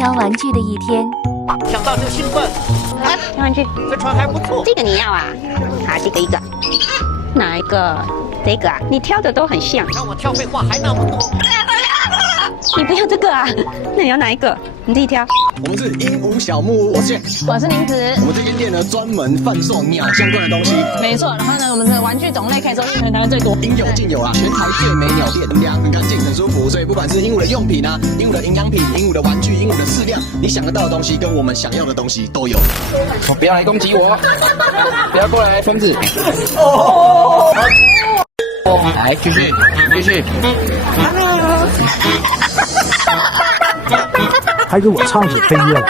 挑玩具的一天。想到就兴奋。啊，挑玩具，这船还不错。这个你要啊？好，这个一个。哪一个？这个啊？你挑的都很像。让我挑废话还那么多。你不要这个啊？那你要哪一个？你自己挑。我们是鹦鹉小木屋，我是我是林子。我们这间店呢，专门贩售鸟相关的东西。没错，然后呢，我们的玩具种类可以说是台湾最多，应有尽有啊，全台最美鸟店，很凉、很干净、很舒服。所以不管是鹦鹉的用品啊，鹦鹉的营养品、鹦鹉的玩具、鹦鹉的饲料，你想得到的东西跟我们想要的东西都有。不要来攻击我，不要过来，疯子。来，继续。还给我唱起配乐。